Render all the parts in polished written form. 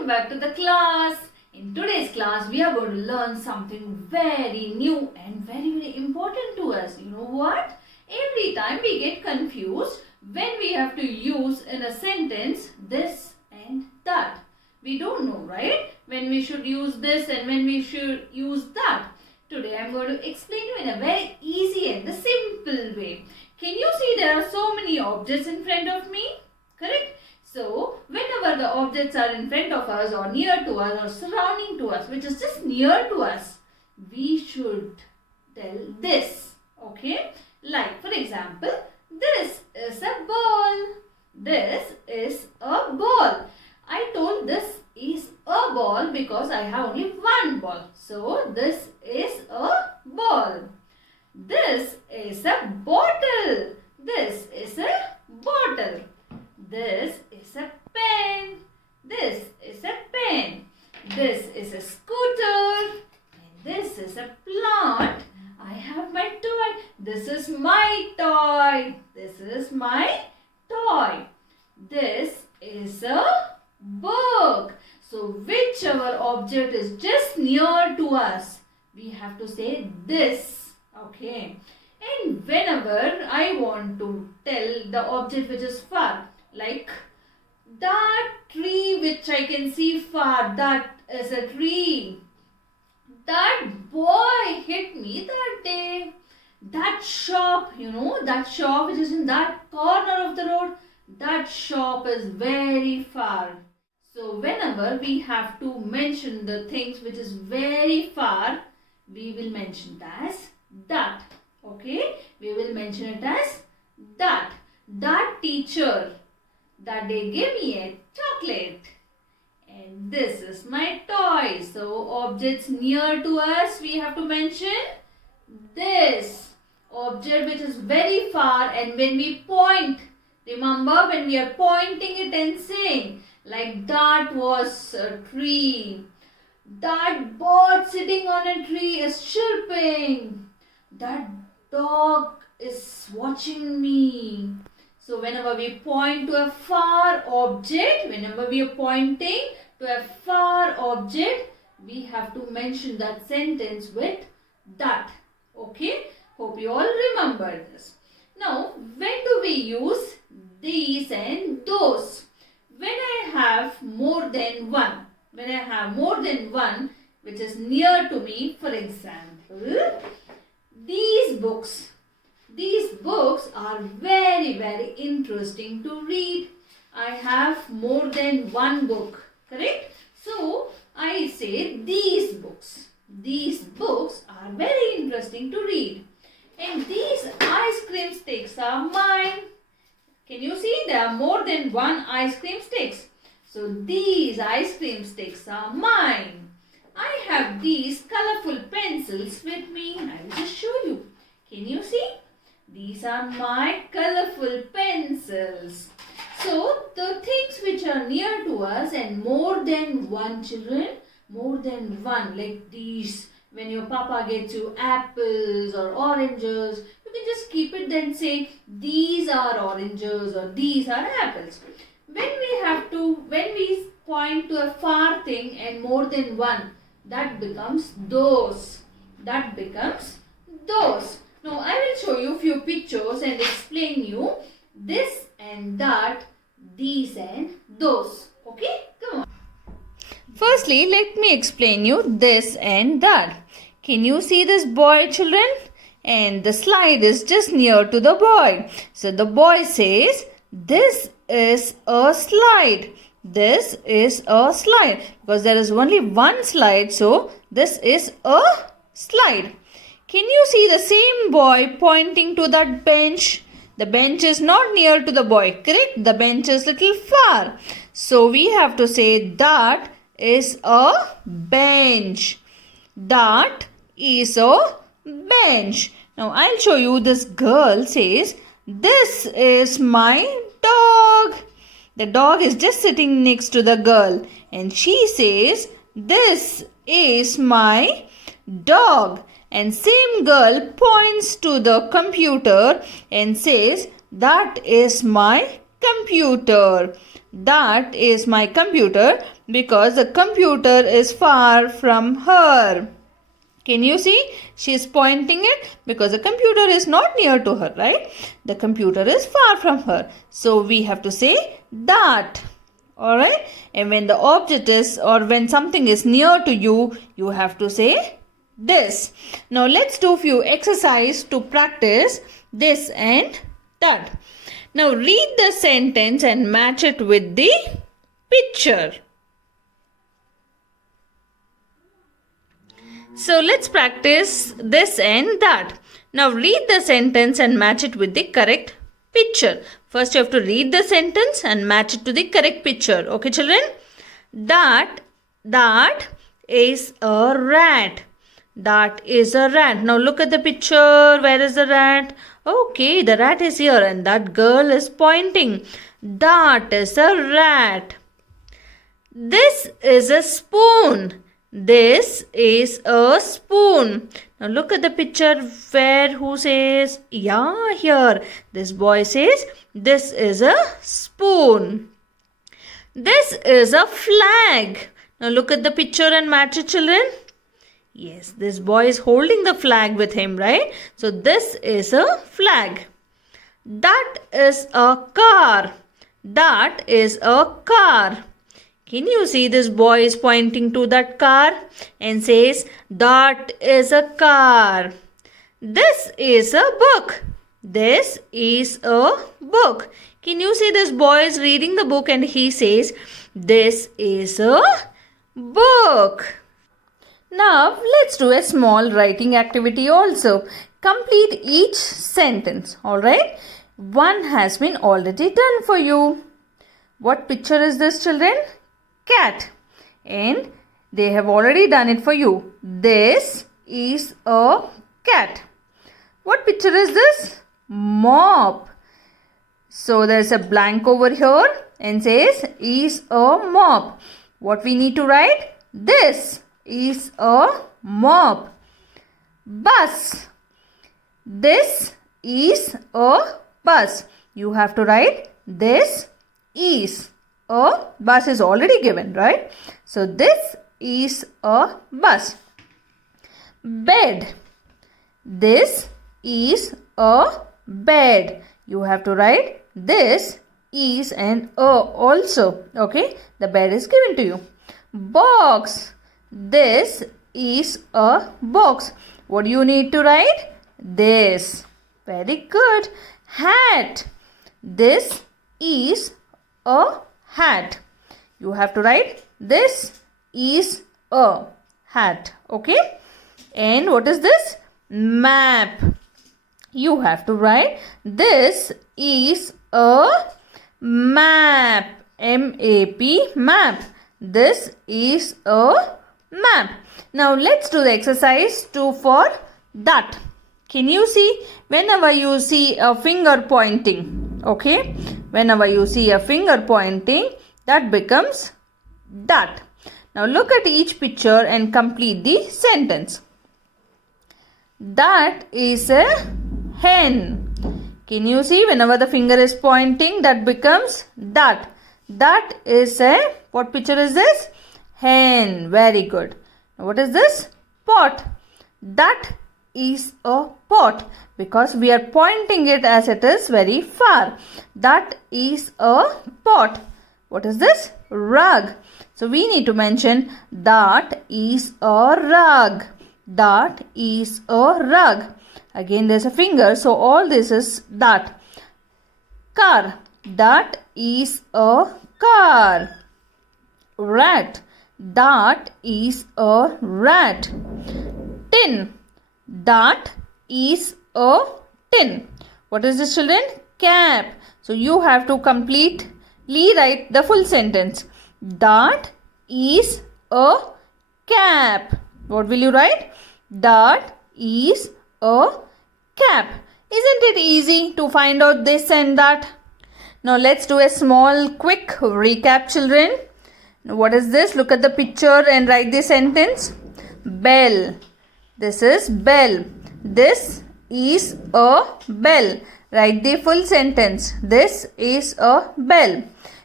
Welcome back to the class. In today's class, we are going to learn something very new and very important to us. You know what? Every time we get confused when we have to use in a sentence this and that. We don't know, right? When we should use this and when we should use that. Today, I am going to explain you in a very easy and the simple way. Can you see there are so many objects in front of me? Correct? So, whenever the objects are in front of us or near to us or surrounding to us, which is just near to us, we should tell this. Okay? Like, for example, this is a ball. This is a ball. I told this is a ball because I have only one ball. So, this is a ball. This is a bottle. This is a bottle. This is a pen. This is a pen. This is a scooter. And this is a plant. I have my toy. This is my toy. This is my toy. This is a book. So whichever object is just near to us, we have to say this. Okay. And whenever I want to tell the object which is far, like that tree which I can see far, that is a tree. That boy hit me that day. That shop, that shop which is in that corner of the road, that shop is very far. So whenever we have to mention the things which is very far, we will mention it as that. Okay, we will mention it as that. That teacher that day gave me a chocolate. And this is my toy. So objects near to us, we have to mention this. Object which is very far, and when we point, remember when we are pointing it and saying, like that was a tree. That bird sitting on a tree is chirping. That dog is watching me. So whenever we point to a far object, whenever we are pointing to a far object, we have to mention that sentence with that. Okay? Hope you all remember this. Now, when do we use these and those? When I have more than one, which is near to me, for example, these books are very interesting to read. I have more than one book, correct? So, I say these books. These books are very interesting to read. And these ice cream sticks are mine. Can you see? There are more than one ice cream sticks. So, these ice cream sticks are mine. I have these colorful pencils with me. I will just show you. Can you see? These are my colorful pencils. So, the things which are near to us and more than one children, more than one, like these, when your papa gets you apples or oranges, you can just keep it then say, these are oranges or these are apples. When we point to a far thing and more than one, that becomes those. That becomes those. Now, I will show you few pictures and explain you this and that, these and those. Okay? Come on. Firstly, let me explain you this and that. Can you see this boy, children? And the slide is just near to the boy. So, the boy says, this is a slide. This is a slide. Because there is only one slide. So, this is a slide. Can you see the same boy pointing to that bench? The bench is not near to the boy, correct? The bench is little far. So, we have to say that is a bench. That is a bench. Now, I'll show you. This girl says, this is my dog. The dog is just sitting next to the girl. And she says, this is my dog. And same girl points to the computer and says, that is my computer. That is my computer because the computer is far from her. Can you see? She is pointing it because the computer is not near to her, right? The computer is far from her. So we have to say that. Alright? And when the object is or when something is near to you, you have to say this. Now let's do few exercise to practice this and that. Now read the sentence and match it with the picture. So let's practice this and that. Now read the sentence and match it with the correct picture. First you have to read the sentence and match it to the correct picture. Okay children? That is a rat. That is a rat. Now look at the picture. Where is the rat? Okay, the rat is here and that girl is pointing. That is a rat. This is a spoon. This is a spoon. Now look at the picture where who says, yeah, here. This boy says, this is a spoon. This is a flag. Now look at the picture and match it, children. Yes, this boy is holding the flag with him, right? So this is a flag. That is a car. That is a car. Can you see this boy is pointing to that car and says, that is a car. This is a book. This is a book. Can you see this boy is reading the book and he says, this is a book. Now let's do a small writing activity also. Complete each sentence. Alright. One has been already done for you. What picture is this, children? Cat. And they have already done it for you. This is a cat. What picture is this? Mop. So there's a blank over here and says is a mop. What we need to write? This is a mop. Bus. This is a bus. You have to write this is a bus is already given, right? So this is a bus. Bed. This is a bed. You have to write this is and a also. Okay, the bed is given to you. Box. This is a box. What do you need to write? This. Very good. Hat. This is a hat. You have to write this is a hat. Okay. And what is this? Map. You have to write this is a map. M-A-P, map. This is a map. Now let's do the exercise 2 for that. Can you see? Whenever you see a finger pointing, okay? Whenever you see a finger pointing, that becomes that. Now look at each picture and complete the sentence. That is a hen. Can you see? Whenever the finger is pointing, that becomes that. That is a, what picture is this? Hen. Very good. Now what is this? Pot. That is a pot because we are pointing it as it is very far. That is a pot. What is this? Rug. So we need to mention that is a rug. That is a rug. Again there's a finger, so all this is that. Car. That is a car. Rat. That is a rat. Tin. That is a tin. What is this, children? Cap. So you have to completely write the full sentence. That is a cap. What will you write? That is a cap. Isn't it easy to find out this and that? Now let's do a small quick recap, children. Now, what is this? Look at the picture and write the sentence. Bell. This is bell. This is a bell. Write the full sentence. This is a bell.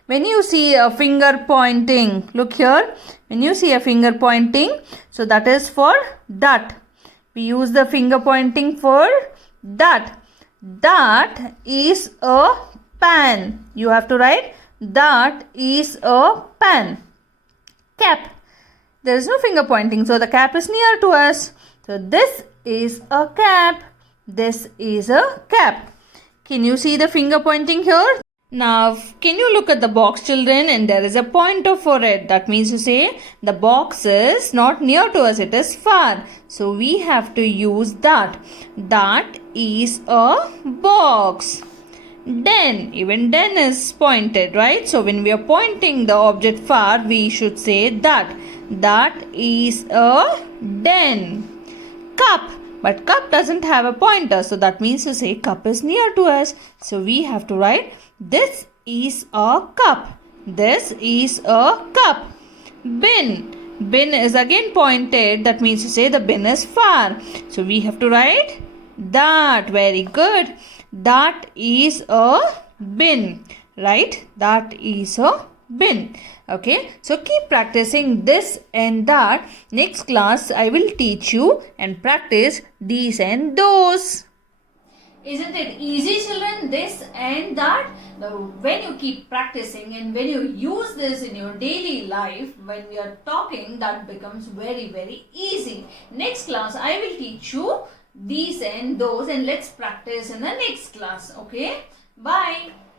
when you see a finger pointing, look here, when you see a finger pointing, so that is for that. We use the finger pointing for that. That is a pan. You have to write that is a pan. Cap. There is no finger pointing, so the cap is near to us. So this is a cap. This is a cap. Can you see the finger pointing here? Now, can you look at the box, children? And there is a pointer for it. That means to say the box is not near to us, it is far. So we have to use that. That is a box. Den, even den is pointed, right? So when we are pointing the object far, we should say that. That is a den. Cup. But cup doesn't have a pointer. So that means to say cup is near to us. So we have to write this is a cup. This is a cup. Bin. Bin is again pointed. That means to say the bin is far. So we have to write that. Very good. That is a bin. Right? That is a bin. Okay, so keep practicing this and that. Next class I will teach you and practice these and those. Isn't it easy, children? This and that. When you keep practicing and when you use this in your daily life, when we are talking, that becomes very, very easy. Next class I will teach you these and those, and let's practice in the next class. Okay, bye.